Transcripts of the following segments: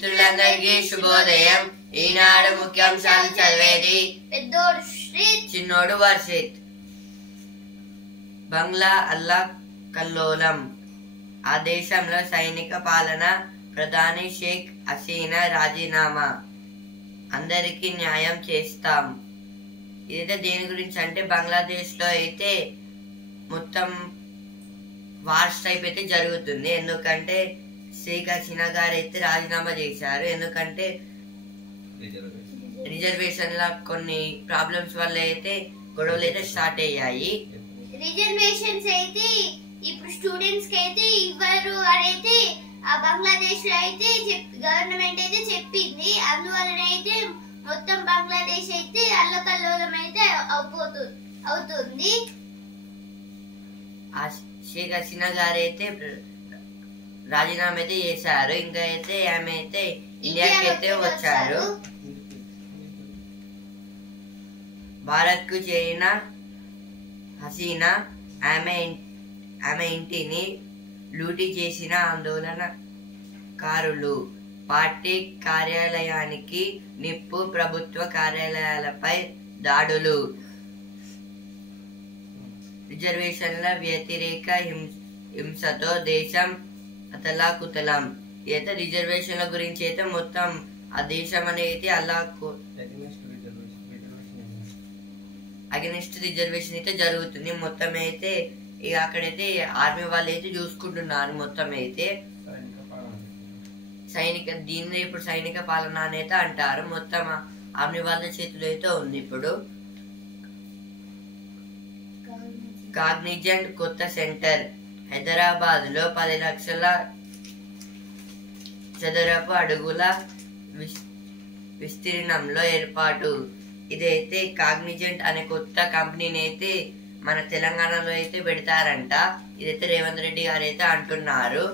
మిత్రులందరికీ శుభోదయం. ఈనాడు ముఖ్యాంశాలు చదివేది పెద్దోడు శ్రీత్, చిన్నోడు వర్షిత్. బంగ్లా అల్లా కల్లోలం. ఆ దేశంలో సైనిక పాలన, ప్రధాని షేక్ హసీనా రాజీనామా. అందరికీ న్యాయం చేస్తాం. ఇదైతే దేని గురించి అంటే బంగ్లాదేశ్ లో అయితే మొత్తం వార్స్ టైప్ అయితే జరుగుతుంది. ఎందుకంటే షేక్ హసీనా గారు అయితే రాజీనామా చేశారు. ఎందుకంటే రిజర్వేషన్ల కొన్ని ప్రాబ్లమ్స్ వల్ల అయితే గొడవలు అయితే స్టార్ట్ అయ్యాయి. రిజర్వేషన్స్ అయితే ఇప్పుడు స్టూడెంట్స్ కి అయితే ఇవ్వరు అని అయితే ఆ బంగ్లాదేశ్ లో అయితే గవర్నమెంట్ అయితే చెప్పింది. అందువలన అయితే మొత్తం బంగ్లాదేశ్ అయితే అల్లకల్లోలం అయితే అవుతుంది. ఆ షేక్ హసీనా గారు అయితే రాజీనామా అయితే చేశారు. ఇంకా అయితే ఆమె అయితే ఇండియాకి అయితే వచ్చారు. భారత్ కు చేరిన హసీనా ఆమె ఇంటిని లూటీ చేసిన ఆందోళనకారులు, పార్టీ కార్యాలయానికి నిప్పు, ప్రభుత్వ కార్యాలయాలపై దాడులు, రిజర్వేషన్ల వ్యతిరేక హింసతో దేశం అతలాకుతలం. అయితే రిజర్వేషన్ల గురించి అయితే మొత్తం ఆ దేశం అనేది అగెనిస్ట్ రిజర్వేషన్ అయితే జరుగుతుంది. మొత్తం అయితే ఇక అక్కడైతే ఆర్మీ వాళ్ళు అయితే చూసుకుంటున్నారు. మొత్తం అయితే దీన్ని ఇప్పుడు సైనిక పాలన అనేది అంటారు. మొత్తం ఆర్మీ వాళ్ళ చేతిలో అయితే ఉంది. ఇప్పుడు కాగ్నిజెంట్ కొత్త సెంటర్ హైదరాబాద్ లో 10 లక్షల చదరపు అడుగుల విస్తీర్ణంలో ఏర్పాటు. ఇదైతే కాగ్నిజెంట్ అనే కొత్త కంపెనీని అయితే మన తెలంగాణలో అయితే పెడతారంట. ఇదైతే రేవంత్ రెడ్డి గారు అయితే అంటున్నారు.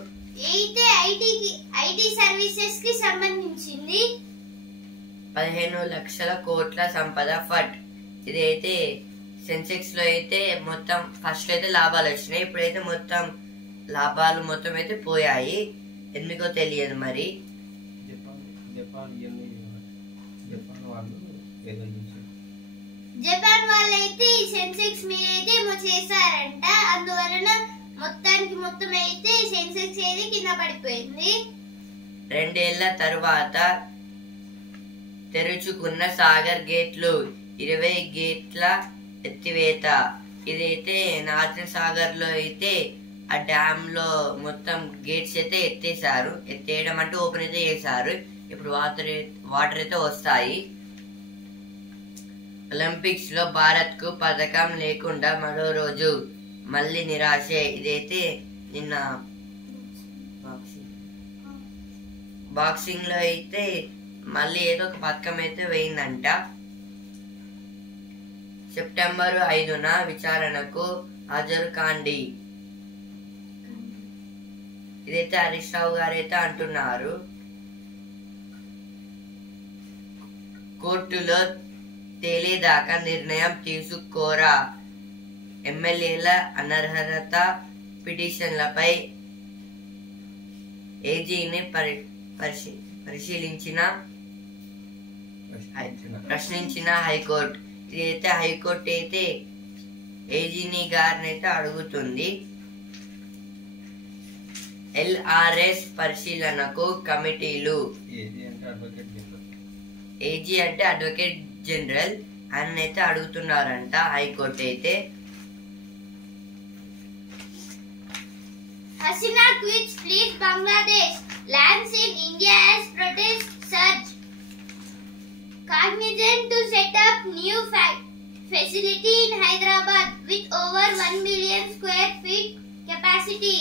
ఐటీ సర్వీసెస్ కి సంబంధించింది 15 లక్షల కోట్ల సంపద ఫట్. ఇదైతే సెన్సెక్స్ లో అయితే మొత్తం ఫస్ట్ అయితే లాభాలు వచ్చినాయి. ఇప్పుడైతే మొత్తం లాభాలు మొత్తం అయితే పోయాయి. ఎందుకో తెలియదు మరి. జపాన్ వాళ్ళైతే సెన్సెక్స్ మీద అయితే చేశారంట. అందువలన మొత్తం అయితే సెన్సెక్స్ అయితే కింద పడిపోయింది. 2 ఏళ్ల తర్వాత తెరుచుకున్న సాగర్ గేట్లు, 20 గేట్ల ఎత్తివేత. ఇదైతే నాగార్జున సాగర్ లో అయితే ఆ డ్యామ్ లో మొత్తం గేట్స్ అయితే ఎత్తేయడం అంటే ఓపెన్ అయితే చేశారు. ఇప్పుడు వాటర్ అయితే వస్తాయి. ఒలింపిక్స్ లో భారత్ కు పథకం లేకుండా మరో రోజు మళ్ళీ నిరాశే. ఇదైతే నిన్న బాక్సింగ్ లో అయితే మళ్ళీ ఏదో ఒక పథకం అయితే వేయిందంట. సెప్టెంబర్ 5న విచారణకు హాజరు కాండి. ఇదైతే హరీష్ రావు గారు అయితే అంటున్నారు. కోర్టులో తేలేదాకా నిర్ణయం తీసుకోరా. ఎమ్మెల్యేల అనర్హత పిటిషన్లపై ఏజీని ప్రశ్నించిన హైకోర్టు. ఇదైతే హైకోర్టు అయితే ఏజీని గారిని అయితే అడుగుతుంది. LRS పరిశీలనకు కమిటీలు. ఏజీ అంటే అడ్వకేట్ జనరల్ అని అయితే అడుగుతున్నారంట హైకోర్టు అయితే. Hasina quits flees Bangladesh, lands in India as protest surge. Cognizant to set up new facility in Hyderabad with over 1 million square feet capacity.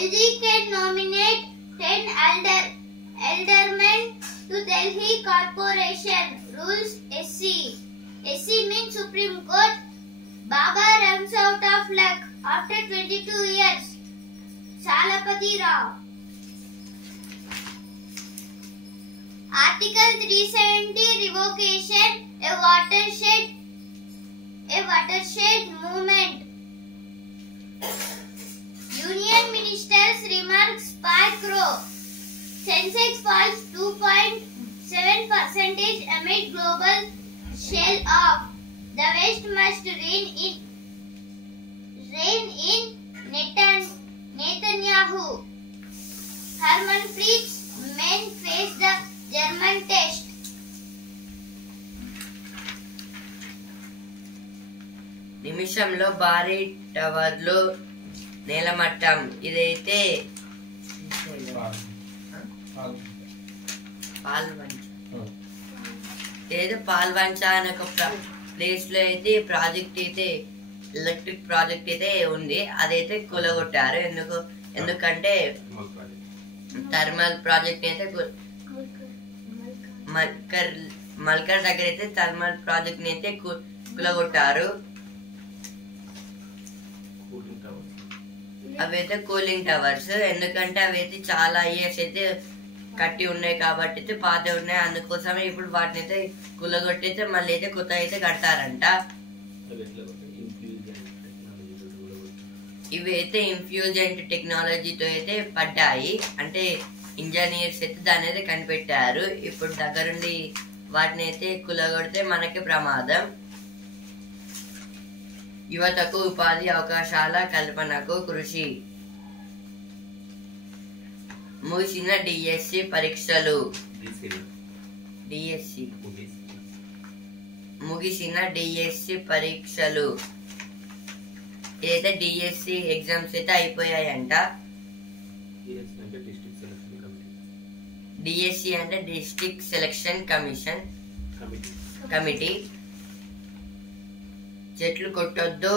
LG can nominate 10 aldermen to Delhi Corporation, rules SC. SC means Supreme Court. Baba runs out of luck after 22 years. Chalapati Rao. Article 370 revocation, a watershed movement. Union ministers remarks spark row. Sensex falls 2.7% amid global sell-off. The West must rein in Netanyahu. Harmanpreet's men face the German test. నిమిషంలో భారీ టవర్లు నేలమట్టం. ఇదైతే పాల్వంచ ఏదో పాల్వంచ అనే ఒక place లో అయితే ప్రాజెక్ట్ అయితే ఎలక్ట్రిక్ ప్రాజెక్ట్ అయితే ఉంది. అదైతే కూలగొట్టారు. ఎందుకంటే థర్మల్ ప్రాజెక్ట్ అయితే మల్కర్ దగ్గర అయితే థర్మల్ ప్రాజెక్ట్ ని అయితే కూలగొట్టారు. అవైతే కూలింగ్ టవర్స్. ఎందుకంటే అవైతే చాలా ఇయర్స్ అయితే కట్టి ఉన్నాయి కాబట్టి అయితే పాత ఉన్నాయి. అందుకోసమే ఇప్పుడు వాటిని అయితే కూలగొట్టి అయితే మళ్ళీ అయితే కొత్త అయితే కడతారంట. ఇవి అయితే ఇన్ఫ్యూజెంట్ టెక్నాలజీతో అయితే పడ్డాయి. అంటే ఇంజనీర్స్ అయితే దాని అయితే కనిపెట్టారు. ఇప్పుడు దగ్గరుండి వాటిని అయితే కూలగొడితే మనకి ప్రమాదం. యువతకు ఉపాధి అవకాశాల కల్పనకు కృషి. ముగిసిన డిఎస్సి పరీక్షలు. ముగిసిన డిఎస్సి పరీక్షలు. ఏదైతే డిఎస్సి ఎగ్జామ్స్ అయితే అయిపోయాయంట. డిఎస్సి అంటే డిస్ట్రిక్ట్ సెలక్షన్ కమిటీ. చెట్లు కొట్టొద్దు,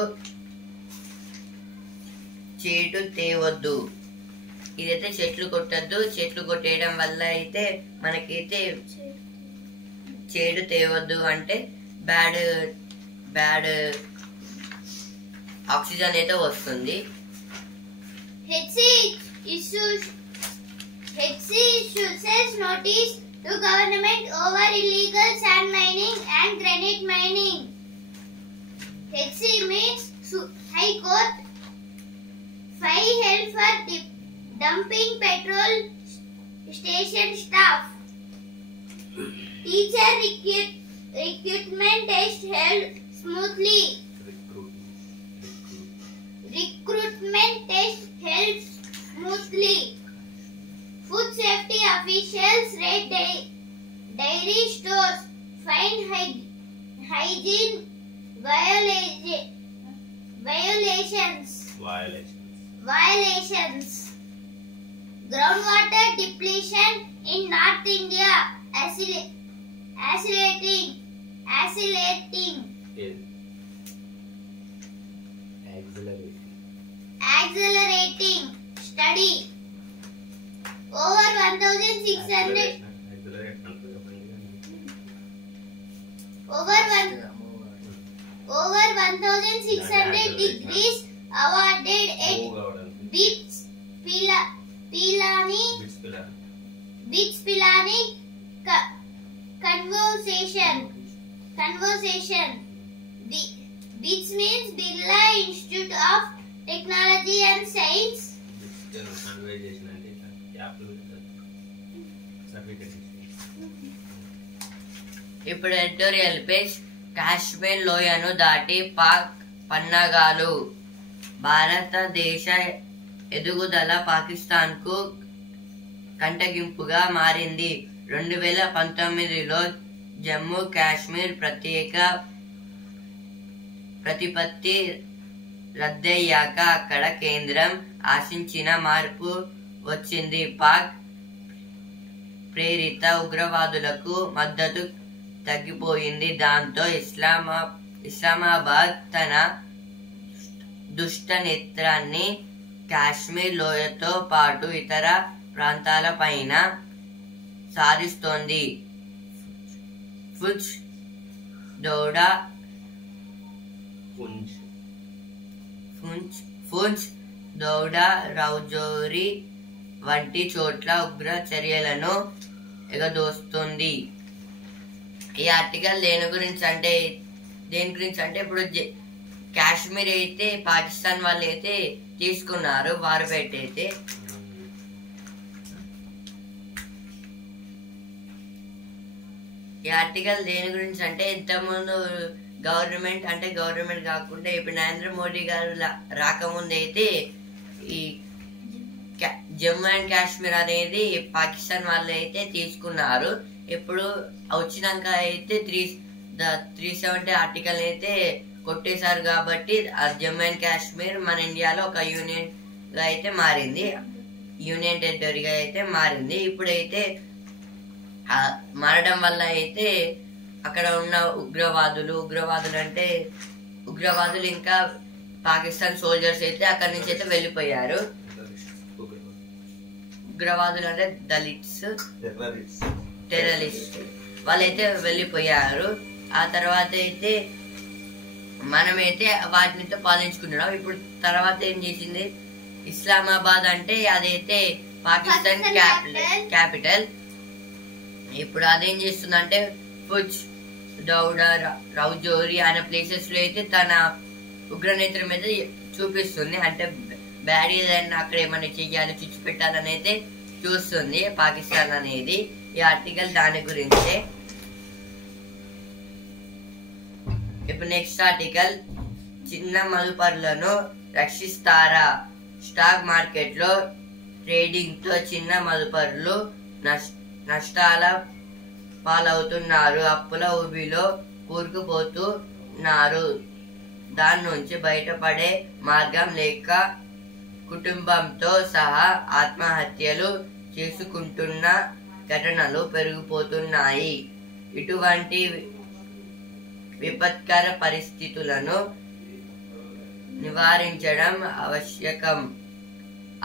చేటు తేవద్దు. ఇదైతే చెట్లు కొట్టద్దు. చెట్లు కొట్టేయడం వల్ల అయితే మనకైతే చేడు తేవద్దు అంటే బ్యాడ్ ఆక్సిజన్ అయితే వస్తుంది. issues notice to government over illegal sand mining and granite mining. HC means High Court. Fine held for dumping petrol station staff. Teacher recruitment test held smoothly. Recruitment test held smoothly. Food safety officials raid dairy stores. Find hygiene violations. Groundwater depletion in North India accelerating. Accelerating. Study. Over 1,600 degrees awarded at Beach Pilani conversation. Beach means Birla Institute of Technology and Science. ఇప్పుడు editorial page. Kashmir లోయను దాటి పాక్ పన్నాగాలు. భారతదేశ ఎదుగుదల పాకిస్తాన్ కు కంటగింపుగా మారింది. 2019లో జమ్మూ కాశ్మీర్ ప్రత్యేక ప్రతిపత్తి రద్దయ్యాక అక్కడ కేంద్రం ఆశించిన మార్పు వచ్చింది. పాక్ ప్రేరిత ఉగ్రవాదులకు మద్దతు తగ్గిపోయింది. దాంతో ఇస్లామాబాద్ తన దుష్ట నేత్రాన్ని కాశ్మీర్ లోయతో పాటు ఇతర ప్రాంతాలపైన సారిస్తోంది. పూంచ్, దౌడా, రౌజౌరి వంటి చోట్ల ఉగ్ర చర్యలను ఎగదోస్తుంది. ఈ ఆర్టికల్ దేని గురించి అంటే ఇప్పుడు కాశ్మీర్ అయితే పాకిస్తాన్ వాళ్ళు అయితే తీసుకున్నారు వారు పెట్టయితే. ఈ ఆర్టికల్ దేని గురించి అంటే ఇంతకుముందు గవర్నమెంట్ కాకుండా ఇప్పుడు నరేంద్ర మోడీ గారు రాకముందు అయితే ఈ జమ్మూ అండ్ కాశ్మీర్ అనేది పాకిస్తాన్ వాళ్ళు అయితే తీసుకున్నారు. ఇప్పుడు వచ్చినాక అయితే 370 ఆర్టికల్ అయితే కొట్టేశారు కాబట్టి జమ్మూ అండ్ కాశ్మీర్ మన ఇండియాలో ఒక యూనియన్ గా అయితే మారింది, యూనియన్ టెరిటరీగా అయితే మారింది. ఇప్పుడైతే మారడం వల్ల అయితే అక్కడ ఉన్న ఉగ్రవాదులు ఇంకా పాకిస్తాన్ సోల్జర్స్ అయితే అక్కడి నుంచి అయితే వెళ్ళిపోయారు. ఉగ్రవాదులు అంటే టెర్రరిస్ట్ వాళ్ళైతే వెళ్ళిపోయారు. ఆ తర్వాత అయితే మనమైతే వాటిని పాలించుకుంటున్నాం. ఇప్పుడు తర్వాత ఏం చేసింది, ఇస్లామాబాద్ అంటే అదైతే పాకిస్తాన్ క్యాపిటల్. ఇప్పుడు అదేం చేస్తుందంటే ఫుజ్, దౌడా, రౌజోరి అనే ప్లేసెస్ లో అయితే తన ఉగ్రనేత్రం మీద చూపిస్తుంది. అంటే బ్యాడ్ ఏదైనా అక్కడ ఏమైనా చెయ్యాలి, చుచ్చు పెట్టాలని అయితే చూస్తుంది పాకిస్తాన్ అనేది. ఈ ఆర్టికల్ దాని గురించే. ఇప్పుడు నెక్స్ట్ ఆర్టికల్, చిన్న మదుపరులను రక్షిస్తారా? స్టాక్ మార్కెట్ లో ట్రేడింగ్ తో చిన్న మదుపరులు నష్టాల పాలవుతున్నారు, అప్పుల ఊబిలో కూరుకుపోతున్నారు. దాని నుంచి బయటపడే మార్గం లేక కుటుంబంతో సహా ఆత్మహత్యలు చేసుకుంటున్న ఘటనలు పెరిగిపోతున్నాయి. ఇటువంటి విపత్కర పరిస్థితులను నివారించడం ఆవశ్యకం.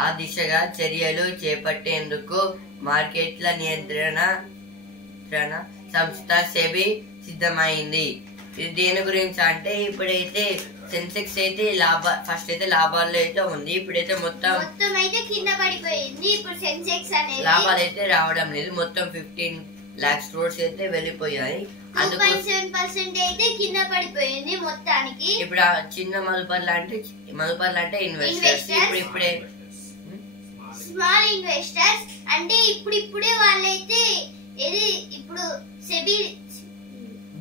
ఆ దిశగా చర్యలు చేపట్టేందుకు మార్కెట్ల నియంత్రణ సంస్థ సెబీ సిద్ధమైంది. ఇది దేని గురించి అంటే ఇప్పుడైతే సెన్సెక్స్ అయితే ఫస్ట్ అయితే లాభాల్లో అయితే ఉంది. ఇప్పుడైతే మొత్తం అయితే కింద పడిపోయింది. ఇప్పుడు సెన్సెక్స్ అనేది లాభాలు అయితే రావడం లేదు. మొత్తం 15 lakhs crores అయితే వెళ్ళిపోయాయి. 2.7% అయితే కింద పడిపోయింది మొత్తానికి. ఇప్పుడు ఆ చిన్న మదుపర్లు అంటే ఇన్వెస్టర్స్. ఇప్పుడే స్మాల్ ఇన్వెస్టర్స్ అంటే ఇప్పుడే వాళ్ళైతే ఇప్పుడు సెబీ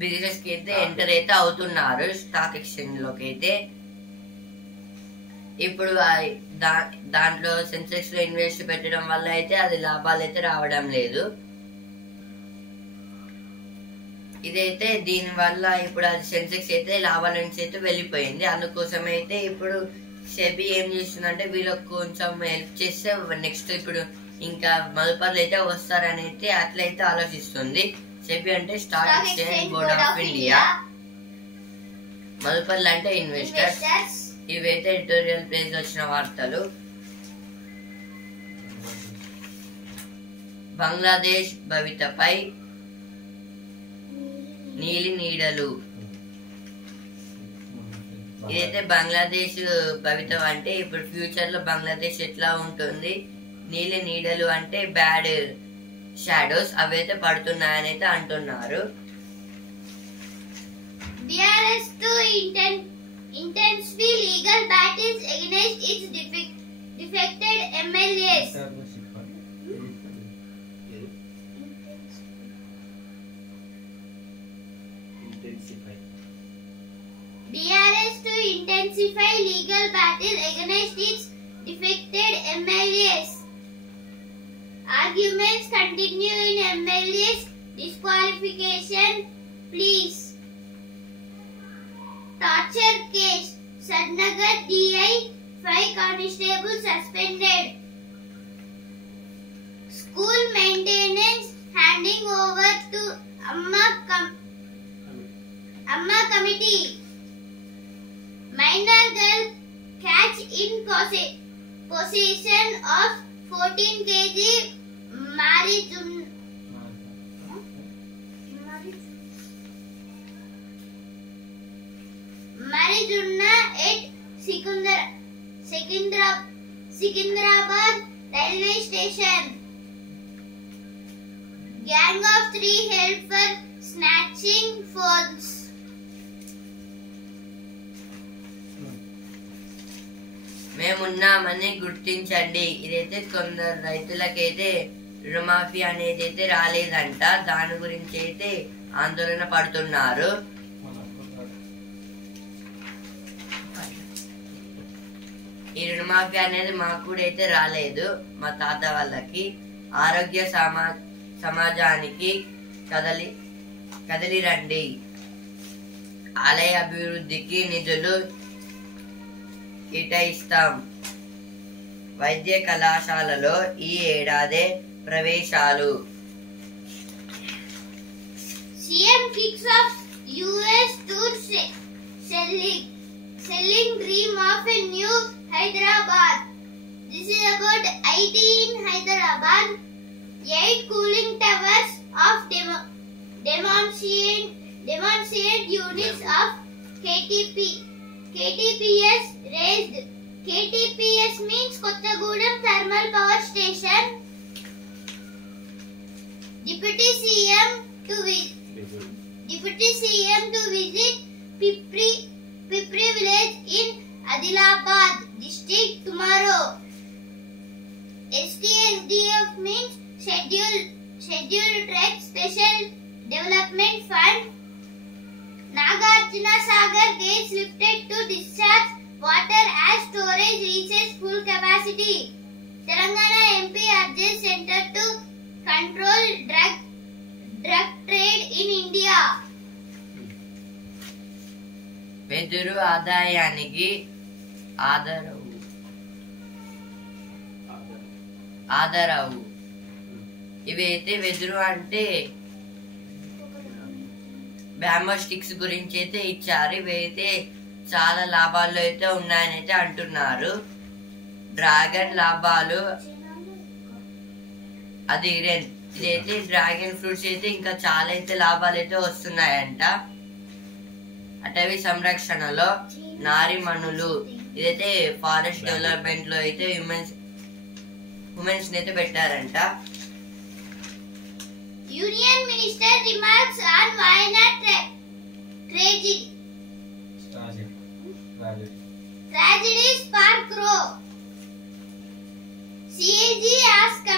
బిజినెస్ కి అయితే ఎంటర్ అయితే అవుతున్నారు స్టాక్ ఎక్స్చేంజ్ లోకి అయితే. ఇప్పుడు దాంట్లో సెన్సెక్స్ లో ఇన్వెస్ట్ పెట్టడం వల్ల అయితే అది లాభాలు అయితే రావడం లేదు. ఇదైతే దీని వల్ల ఇప్పుడు అది సెన్సెక్స్ అయితే లాభాల నుంచి అయితే వెళ్ళిపోయింది. అందుకోసం అయితే ఇప్పుడు సెబీ ఏం చేస్తుందంటే వీళ్ళకి కొంచెం హెల్ప్ చేస్తే నెక్స్ట్ ఇప్పుడు ఇంకా మదుపర్లు అయితే వస్తారని అయితే అట్లయితే ఆలోచిస్తుంది. సెబీ అంటే stock exchange board of India, మదుపర్లు అంటే ఇన్వెస్టర్స్. ఇవైతే ఎడిటోరియల్ పేజ్ వచ్చిన వార్తలు. బంగ్లాదేశ్ భవితపై నీలి నీడలు. ఇదైతే బంగ్లాదేశ్ భవితం అంటే ఇప్పుడు ఫ్యూచర్ లో బంగ్లాదేశ్ ఎట్లా ఉంటుంది. నీలి నీడలు అంటే బ్యాడ్ షాడోస్ అవైతే పడుతున్నాయని అయితే అంటున్నారు. BRS to intensify legal battles against its defected MLAs. BRS to intensify legal battle against its defected MLAs. Arguments continue in MLAs disqualification pleas. Torture case. Sadnagar DI 5 constables suspended. School maintenance handing over to Amma committee. Minor girl catch in possession of 14 kg marijuana at Secunderabad railway station. Gang of 3 held for snatching phones. మేమున్నామని గుర్తించండి. ఇదైతే కొందరు రైతులకైతే రుణమాఫీ అనేది అయితే రాలేదంట. దాని గురించి అయితే ఆందోళన పడుతున్నారు. ఈ రుణమాఫీ అనేది మాకు కూడా అయితే రాలేదు, మా తాత వాళ్ళకి. ఆరోగ్య సమాజానికి కదలి రండి. ఆలయ అభివృద్ధికి నిధులు కేటాయిస్తాం. వైద్య కళాశాలలో ఈ ఏడాది ప్రవేశాలు. CM kicks off US tour selling dream of a new Hyderabad. This is about IT in Hyderabad. 8 cooling towers of demonstrate units of KTPS raised. KTPS means Kottagudem Thermal Power Station. Deputy CM to visit Pipri village in Adilabad district tomorrow. STSDF means Scheduled Track Special Development Fund. Nagarjuna Sagar gates lifted to discharge water as storage reaches full capacity. Telangana MP urges center to control drug trade in India. వెదురు ఆదాయానికి ఆదరవు. ఇవైతే వెదురు అంటే bamboo sticks గురించి అయితే ఇచ్చారు. ఇవైతే చాలా లాభాల్లో అయితే ఉన్నాయని అయితే అంటున్నారు. డ్రాగన్ లాభాలు అది ఇదైతే డ్రాగన్ ఫ్రూట్స్ అయితే ఇంకా చాలా అయితే లాభాలు అయితే వస్తున్నాయంట. అటవీ సంరక్షణలో నారిమణులు, ఇదైతే ఫారెస్ట్ డెవలప్మెంట్ లో అయితే ఉమెన్స్ అయితే పెట్టారంట. Union Minister remarks on Wayanad tragedy. Spark row. CAG asks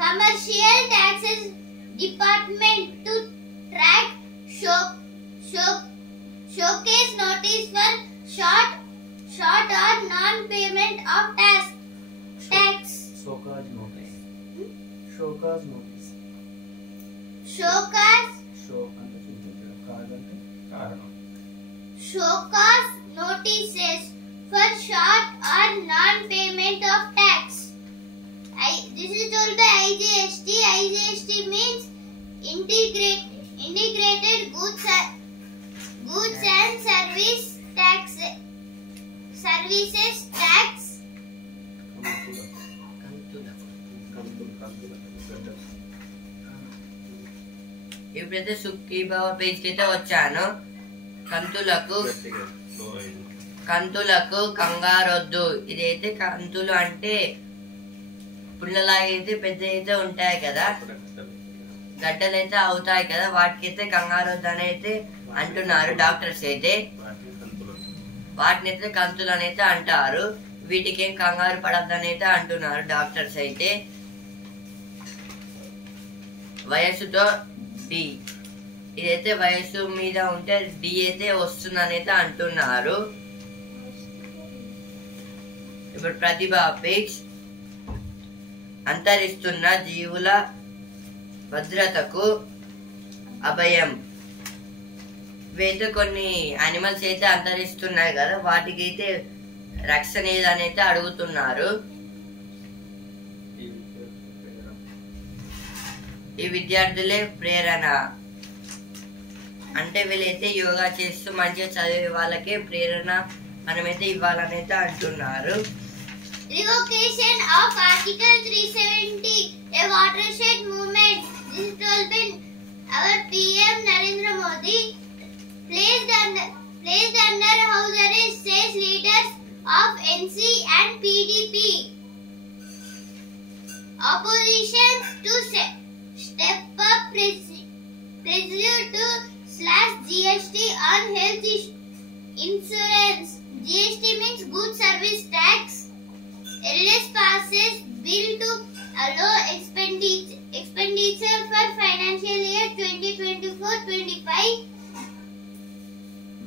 Commercial Taxes Department to track showcase notice for short or non-payment of tax. Showcase notice. Showcase notice. Showcase. Show అంటే చూపించడం, cause అంటే కారణం. Showcase notices for short or non-payment of tax. This is told by IGST. IGST means integrated goods and services tax. ఇప్పుడైతే Sukhibhava page కి అయితే వచ్చాను. కంతులకు కంగారొద్దు. ఇదైతే కంతులు అంటే పుల్లలాగైతే పెద్ద అయితే ఉంటాయి కదా, గడ్డలు అయితే అవుతాయి కదా, వాటికైతే కంగారొద్దు అని అయితే అంటున్నారు డాక్టర్స్ అయితే. వాటిని అయితే కంతులు అని అయితే అంటారు. వీటికి ఏం కంగారు పడద్దని అయితే అంటున్నారు డాక్టర్స్ అయితే. వయస్సుతో డి, ఇదైతే వయస్సు మీద ఉంటే డి అయితే వస్తుందని అయితే అంటున్నారు. ఇప్పుడు ప్రతిభ పేజ్. అంతరిస్తున్న జీవుల భద్రతకు అభయం. ఇవైతే కొన్ని యానిమల్స్ అయితే అంతరిస్తున్నాయి కదా, వాటికి అయితే రక్షణ ఏదని అయితే అడుగుతున్నారు. ఈ విద్యార్థులే ప్రేరణ అంటే వీళ్ళైతే యోగా చేస్తూ మంచిగా చదివే వాళ్ళకే ప్రేరణ మనమైతే ఇవ్వాలని అయితే అంటున్నారు. Revocation of Article 370, a watershed movement. This is told by our PM Narendra Modi. Placed under house arrest, says leaders of NC and PDP. Opposition to step up pressure to slash GST on health insurance. GST means Goods Service Tax. LS passes bill to allow expenditure for financial year 20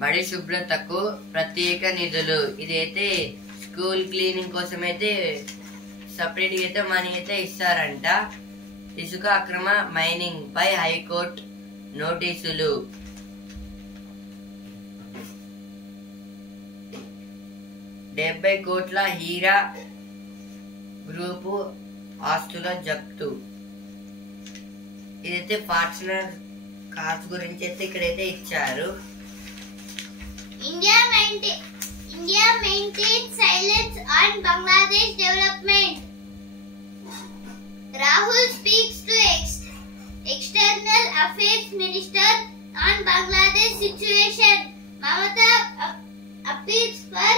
బడి శుభ్రతకు ప్రత్యేక నిధులు. ఇదైతే school cleaning కోసం అయితే separate అయితే money అయితే ఇస్తారంట. ఇసుక అక్రమ మైనింగ్ పై హైకోర్టు నోటీసులు. 70 కోట్ల హీరా గ్రూపు ఆస్తుల జప్తు. ఇదైతే ఫార్చునర్ కార్స్ గురించి అయితే ఇక్కడైతే ఇచ్చారు. India maintains silence on Bangladesh development. Rahul speaks to External Affairs Minister on Bangladesh situation. Mamata appeals for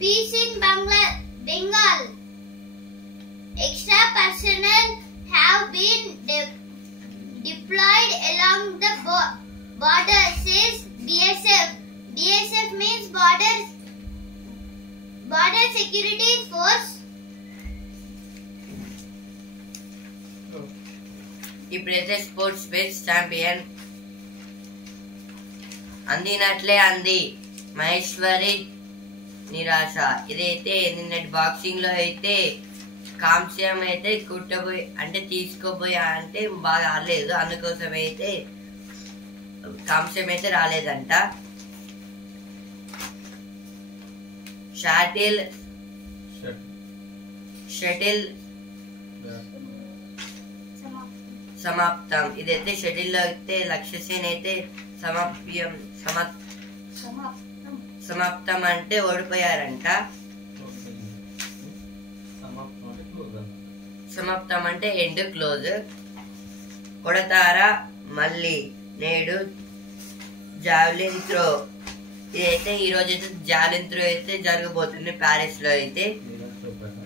peace in Bengal. Extra personnel have been deployed along the border, says BSF. BSF means Border Security Force. ఇప్పుడైతే sports base champion అందినట్లే అంది మహేశ్వరి నిరాశ. ఇదైతే నిన్నటి boxing లో అయితే కాంస్యం అయితే తీసుకోపోయా అంటే బాగా ఆడలేదు, అందుకోసం అయితే కాంస్యం అయితే రాలేదంట. షటిల్ సమాప్తం. ఇదైతే షటిల్ లో అయితే లక్ష్య సేన్ అయితే సమాప్తం అంటే ఓడిపోయారంట. సమాప్తం అంటే ఎండ్ క్లోజ్. కొడతారా మళ్ళీ నేడు జావెలిన్ త్రో. ఇదైతే ఈ రోజు అయితే జావెలిన్ త్రో అయితే జరగబోతుంది ప్యారిస్ లో. అయితే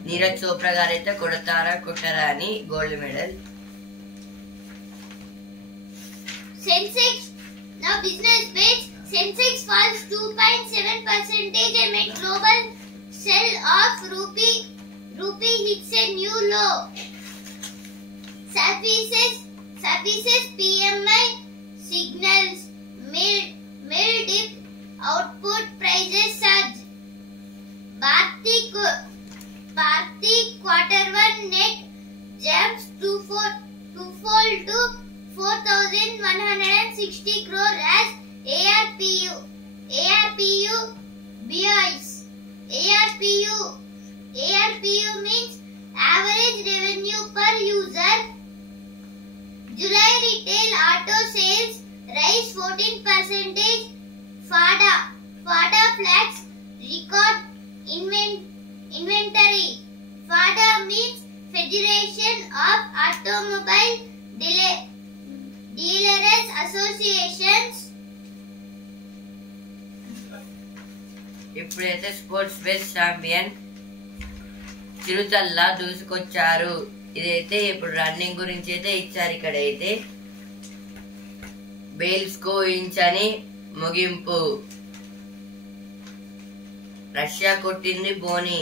నీరజ్ చోప్రా గారు అయితే కొట్టరా అని gold medal. Sensex, now business page. Sensex falls 2.7% amid global sell-off. Rupee hits a new low. Services PMI signals mild dip. Output prices surge. Bharti Q1 net jumps twofold to 4,160 crore as ARPU buoys. ARPU means average revenue per user. July retail auto sales rise 14%. FADA flags record inventory. FADA means Federation of Automobile Dealers Associations. ఇప్పుడైతే sports base champion చిరుతల్లా దూసుకొచ్చారు. ఇదైతే ఇప్పుడు running గురించి అయితే ఇచ్చారు. ఇక్కడైతే బేల్స్కో ఇంచని ముగింపు. Russia కొట్టింది బోని.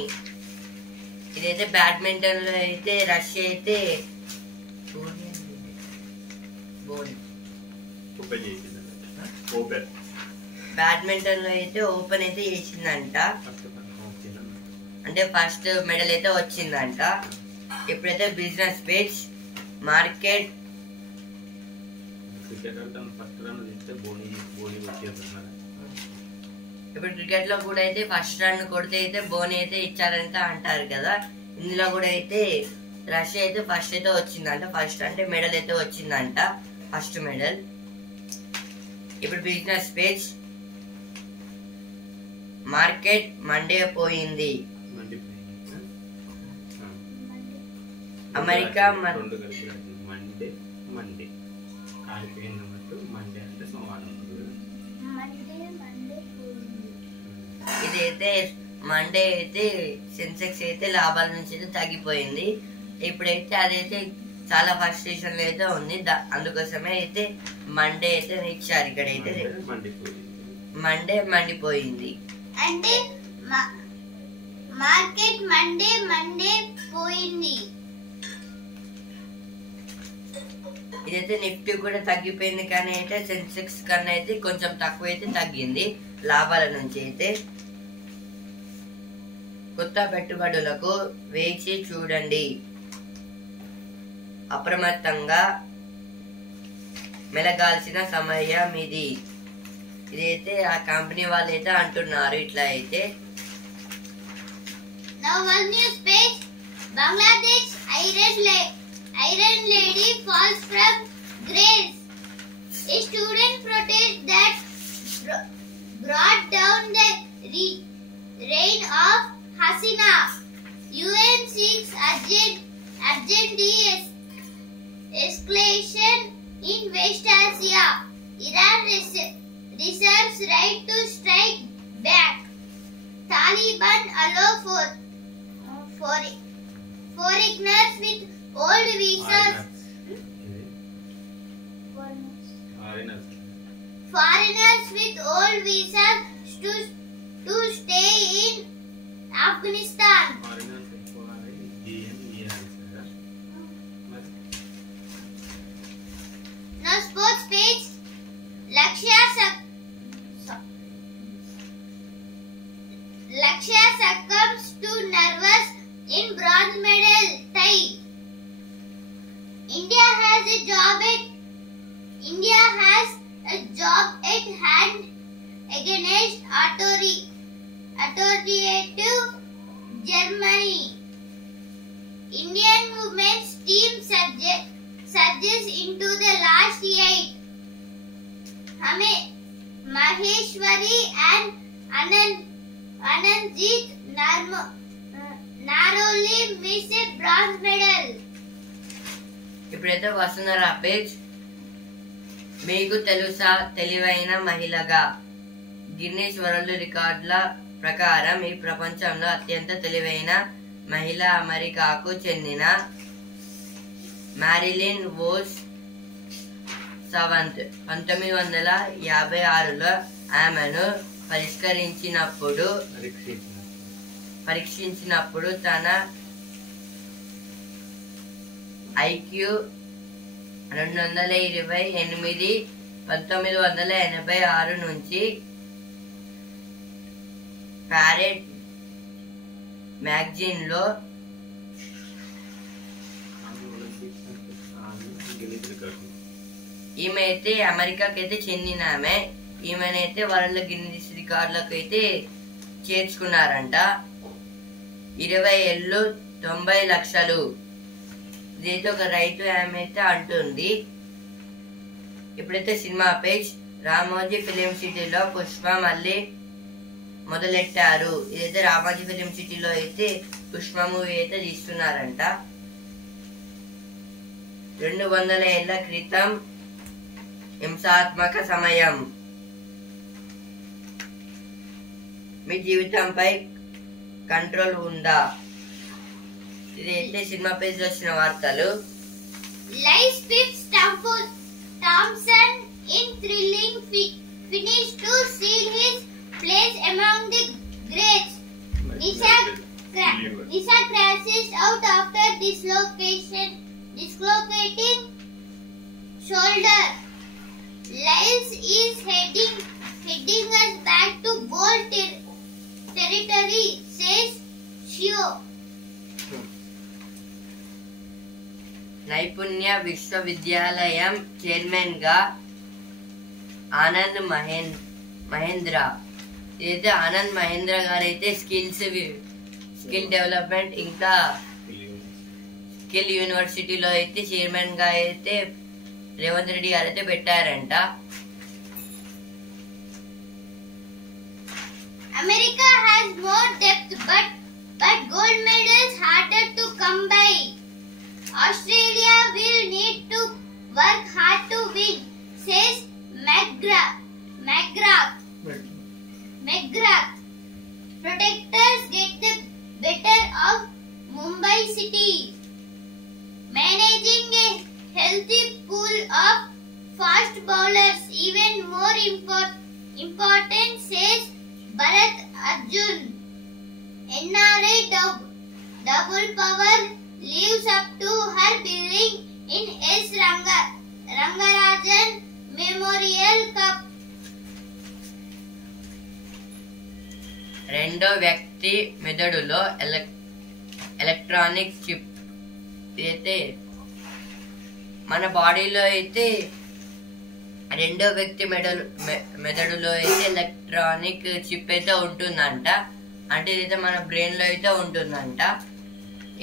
ఇదైతే బ్యాడ్మింటన్ లో అయితే రష్యా అయితే బ్యాడ్మింటన్ లో అయితే ఓపెన్ అయితే చేసిందంట. అంటే ఫస్ట్ మెడల్ అయితే వచ్చిందంట. ఇప్పుడైతే బిజినెస్ పేజ్ మార్కెట్. ఇప్పుడు క్రికెట్ లో కూడా అయితే ఫస్ట్ రన్ కొడితే అయితే బోని అయితే ఇచ్చారంట అంటారు కదా. ఇందులో కూడా అయితే రష్యా అయితే ఫస్ట్ అయితే వచ్చిందంట. ఫస్ట్ అంటే మెడల్ అయితే వచ్చిందంట, ఫస్ట్ మెడల్. ఇప్పుడు బిజినెస్ పేజ్ మార్కెట్ మండే పోయింది. అమెరికా ఇదైతే మండే అయితే సెన్సెక్స్ అయితే లాభాల నుంచి అయితే తగ్గిపోయింది. ఇప్పుడైతే అదైతే చాలా ఫ్రస్ట్రేషన్ లో అయితే ఉంది. అందుకోసమే అయితే మండే అయితే ఇచ్చారు. ఇక్కడైతే మండే మండిపోయింది అంటే మార్కెట్ మండే పోయింది. ఇదైతే నిఫ్టీ కూడా తగ్గిపోయింది, కానీ అయితే సెన్సెక్స్ కన్నా అయితే కొంచెం తక్కువ అయితే తగ్గింది. లాభాల నుంచి అయితే కొత్త పెట్టుబడులకు వేచి చూడండి, అప్రమత్తంగా మెలగాల్సిన సమయం ఇది. ఇదైతే ఆ కంపెనీ వాళ్ళు అయితే అంటున్నారు. ఇట్లా అయితే Now one news page. Bangladesh Iron Lady falls from grace. A student protest that brought down the reign of Hasina. UN seeks urgent de-escalation in West Asia. Iran reserves right to strike back. Taliban allow foreigners with old visas. Foreigners with old visas to stay in Afghanistan. Now sports page. Lakshya succumbs to nervous in bronze medal tie. India has a job at hand against authoritative Germany. Indian women's team surges into the last 8. Maheshwari and Anandjit narrowly miss a bronze medal. ఇప్పుడైతే వసుంధరా page. మీకు తెలుసా, తెలివైన మహిళగా Guinness world రికార్డుల ప్రకారం ఈ ప్రపంచంలో అత్యంత తెలివైన మహిళ అమెరికాకు చెందిన మ్యారిలిన్ వోల్స్ సవంత్. 1956లో ఆమెను పరీక్షించినప్పుడు తన ఐక్యూ 228. 1986 నుంచి ప్యారెట్ మ్యాగజైన్ లో ఈమె అయితే అమెరికాకి అయితే చెందిన ఆమె. ఈమెనైతే వరల్డ్ గిన్నిస్ రికార్డులకు అయితే చేర్చుకున్నారంట. 20 ఏళ్ళు 90 లక్షలు. ఇదైతే ఒక రైతు ఆమె అయితే అంటుంది. ఇప్పుడైతే సినిమా పేజ్. రామోజీ ఫిలిం సిటీలో పుష్ప మళ్ళీ మొదలెట్టారు. ఇదైతే రామోజీ ఫిలిం సిటీలో అయితే పుష్ప మూవీ అయితే తీస్తున్నారంట. 200 ఏళ్ల క్రితం హింసాత్మక సమయం. మీ జీవితంపై కంట్రోల్ ఉందా? ఇదైతే సినిమా పేజ్ లో వచ్చిన వార్తలు. Lies Pips Thompson in thrilling finish to seal his place among the greats. Nisha crashes out after dislocating shoulder. Lyles is heading us back to bold territory, says Shio. నైపుణ్య విశ్వవిద్యాలయం chairman గా ఆనంద్ మహేంద్ర. ఇదైతే ఆనంద్ మహేంద్ర గారు అయితే skill development ఇంకా skill యూనివర్సిటీలో అయితే chairman గా అయితే రేవంత్ రెడ్డి గారు అయితే పెట్టారంట. America has more depth, but gold medals harder to come by. Australia will need to work hard to win, says McGrath. Protectors get the better of Mumbai City. Managing a healthy pool of fast bowlers even more important, says Bharat Arjun. NRI double power lives up to her billing in S. Rangarajan Memorial Cup. రెండో వ్యక్తి మెదడులో electronic chip అయితే మన బాడీలో అయితే రెండో వ్యక్తి మెదడులో అయితే ఎలక్ట్రానిక్ చిప్ అయితే ఉంటుందంట. అంటే ఇదైతే మన బ్రెయిన్ లో అయితే ఉంటుందంట.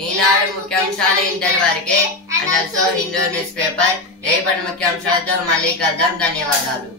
ఈనాడు ముఖ్యాంశాలు ఇంతటి వరకే. And also Hindu news paper రేపటి ముఖ్యాంశాలతో మళ్ళీ కలుద్దాం. ధన్యవాదాలు.